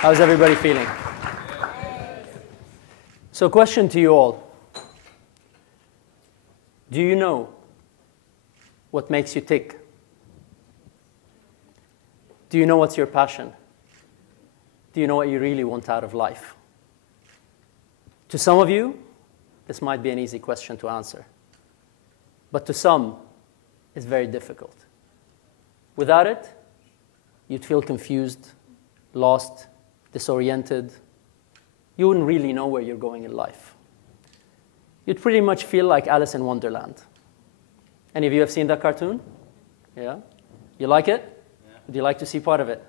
How's everybody feeling? So question to you all. Do you know what makes you tick? Do you know what's your passion? Do you know what you really want out of life? To some of you, this might be an easy question to answer. But to some, it's very difficult. Without it, you'd feel confused, lost, disoriented. You wouldn't really know where you're going in life. You'd pretty much feel like Alice in Wonderland. Any of you have seen that cartoon? Yeah? You like it? Yeah. Would you like to see part of it?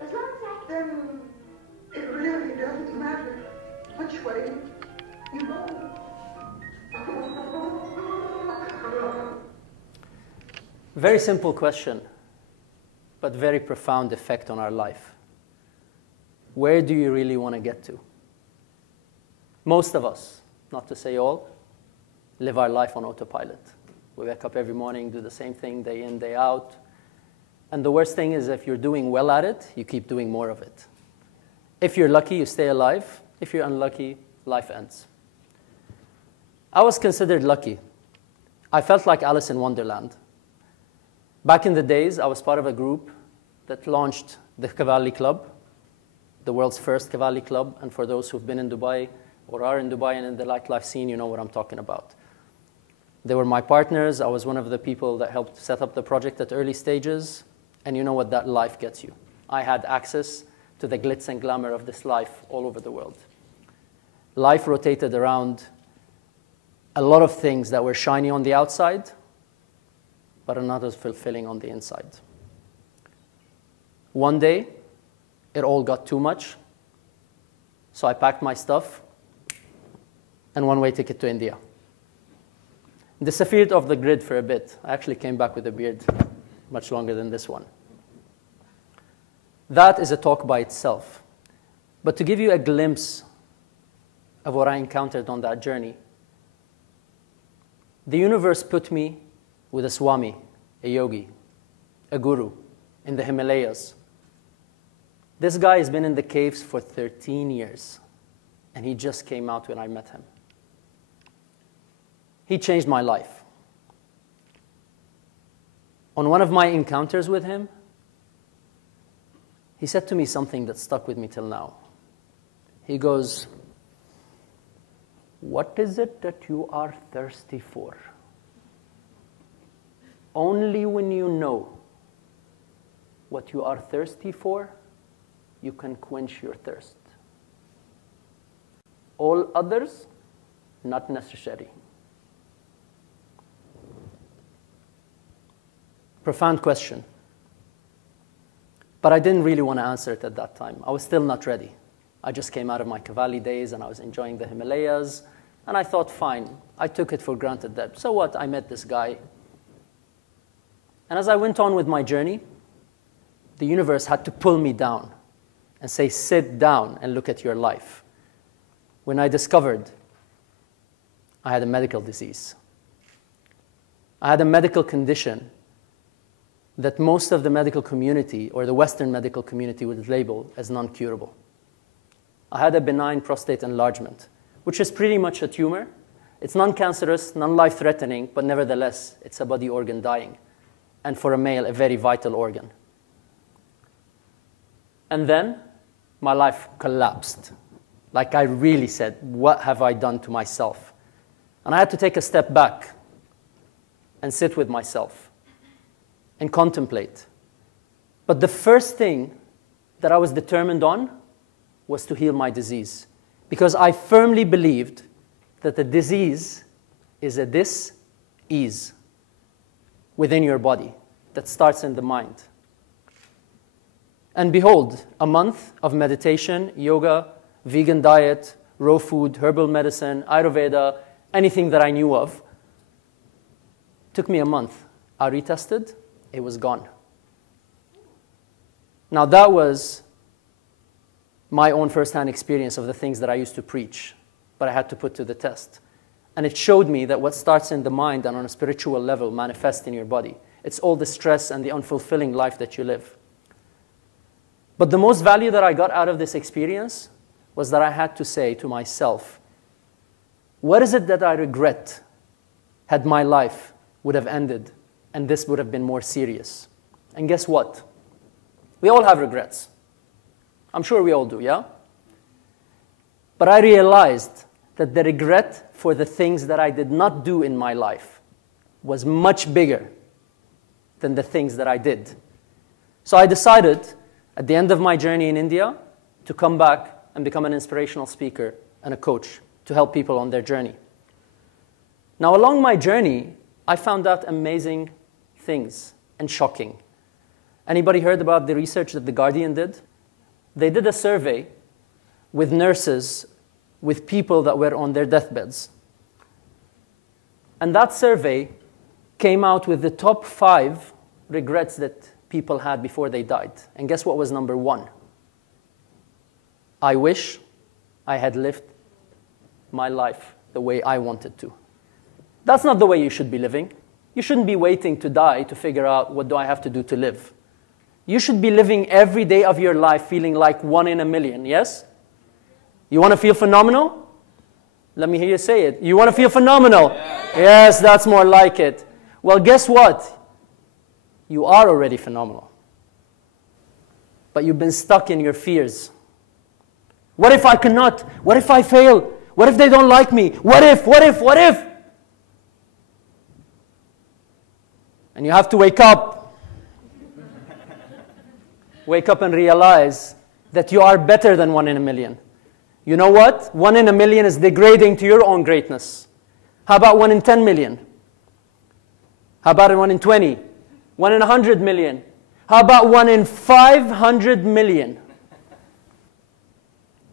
As long as then it really doesn't matter which way you go. Very simple question, but very profound effect on our life. Where do you really want to get to? Most of us, not to say all, live our life on autopilot. We wake up every morning, do the same thing day in, day out. And the worst thing is if you're doing well at it, you keep doing more of it. If you're lucky, you stay alive. If you're unlucky, life ends. I was considered lucky. I felt like Alice in Wonderland. Back in the days, I was part of a group that launched the Cavalli Club, the world's first Cavalli Club. And for those who've been in Dubai or are in Dubai and in the nightlife scene, you know what I'm talking about. They were my partners. I was one of the people that helped set up the project at early stages. And you know what that life gets you. I had access to the glitz and glamour of this life all over the world. Life rotated around a lot of things that were shiny on the outside, but are not as fulfilling on the inside. One day, it all got too much, so I packed my stuff and one-way ticket to India. Disappeared off the grid for a bit. I actually came back with a beard much longer than this one. That is a talk by itself. But to give you a glimpse of what I encountered on that journey, the universe put me with a Swami, a yogi, a guru in the Himalayas. This guy has been in the caves for 13 years, and he just came out when I met him. He changed my life. On one of my encounters with him, he said to me something that stuck with me till now. He goes, "What is it that you are thirsty for? Only when you know what you are thirsty for, you can quench your thirst. All others, not necessary." Profound question. But I didn't really want to answer it at that time. I was still not ready. I just came out of my Cavalli days and I was enjoying the Himalayas. And I thought, fine. I took it for granted that, so what, I met this guy. And as I went on with my journey, the universe had to pull me down and say, sit down and look at your life. When I discovered I had a medical disease. I had a medical condition that most of the medical community, or the Western medical community, would label as non-curable. I had a benign prostate enlargement, which is pretty much a tumor. It's non-cancerous, non-life-threatening, but nevertheless, it's a body organ dying. And for a male, a very vital organ. And then, my life collapsed. Like I really said, what have I done to myself? And I had to take a step back and sit with myself and contemplate. But the first thing that I was determined on was to heal my disease. Because I firmly believed that the disease is a dis-ease within your body that starts in the mind. And behold, a month of meditation, yoga, vegan diet, raw food, herbal medicine, Ayurveda, anything that I knew of, took me a month. I retested. It was gone. Now that was my own first-hand experience of the things that I used to preach, but I had to put to the test. And it showed me that what starts in the mind and on a spiritual level manifests in your body. It's all the stress and the unfulfilling life that you live. But the most value that I got out of this experience was that I had to say to myself, what is it that I regret had my life would have ended and this would have been more serious? And guess what? We all have regrets. I'm sure we all do, yeah? But I realized that the regret for the things that I did not do in my life was much bigger than the things that I did. So I decided, at the end of my journey in India, to come back and become an inspirational speaker and a coach to help people on their journey. Now, along my journey, I found out amazing things and shocking. Anybody heard about the research that The Guardian did? They did a survey with nurses, with people that were on their deathbeds. And that survey came out with the top 5 regrets that people had before they died. And guess what was number 1? I wish I had lived my life the way I wanted to. That's not the way you should be living. You shouldn't be waiting to die to figure out, what do I have to do to live? You should be living every day of your life feeling like 1 in a million, yes? You want to feel phenomenal? Let me hear you say it. You want to feel phenomenal? Yes, that's more like it. Well, guess what? You are already phenomenal. But you've been stuck in your fears. What if I cannot? What if I fail? What if they don't like me? What if, what if, what if? And you have to wake up. Wake up and realize that you are better than 1 in a million. You know what? 1 in a million is degrading to your own greatness. How about 1 in 10 million? How about 1 in 20? 1 in 100 million? How about 1 in 500 million?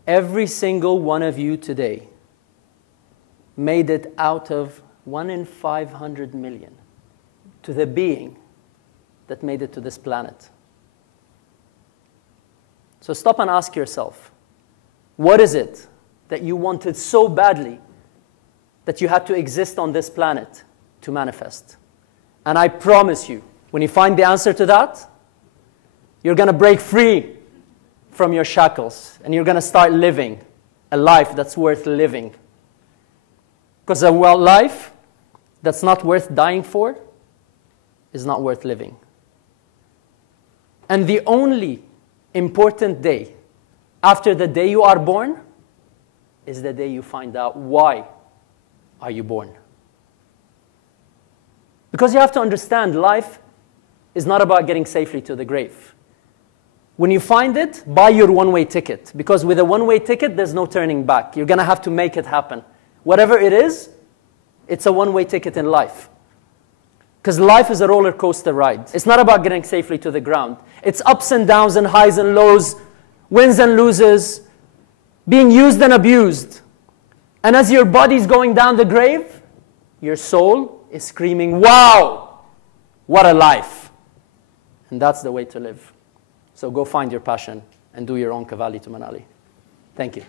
Every single one of you today made it out of 1 in 500 million to the being that made it to this planet. So stop and ask yourself, what is it that you wanted so badly that you had to exist on this planet to manifest? And I promise you, when you find the answer to that, you're going to break free from your shackles and you're going to start living a life that's worth living. Because a life that's not worth dying for is not worth living. And the only important day after the day you are born is the day you find out why are you born. Because you have to understand, life is not about getting safely to the grave. When you find it, buy your one-way ticket. Because with a one-way ticket, there's no turning back. You're going to have to make it happen. Whatever it is, it's a one-way ticket in life. Because life is a roller coaster ride. It's not about getting safely to the ground. It's ups and downs and highs and lows, wins and loses, being used and abused. And as your body's going down the grave, your soul is screaming, wow, what a life. And that's the way to live. So go find your passion and do your own Cavalli to Manali. Thank you.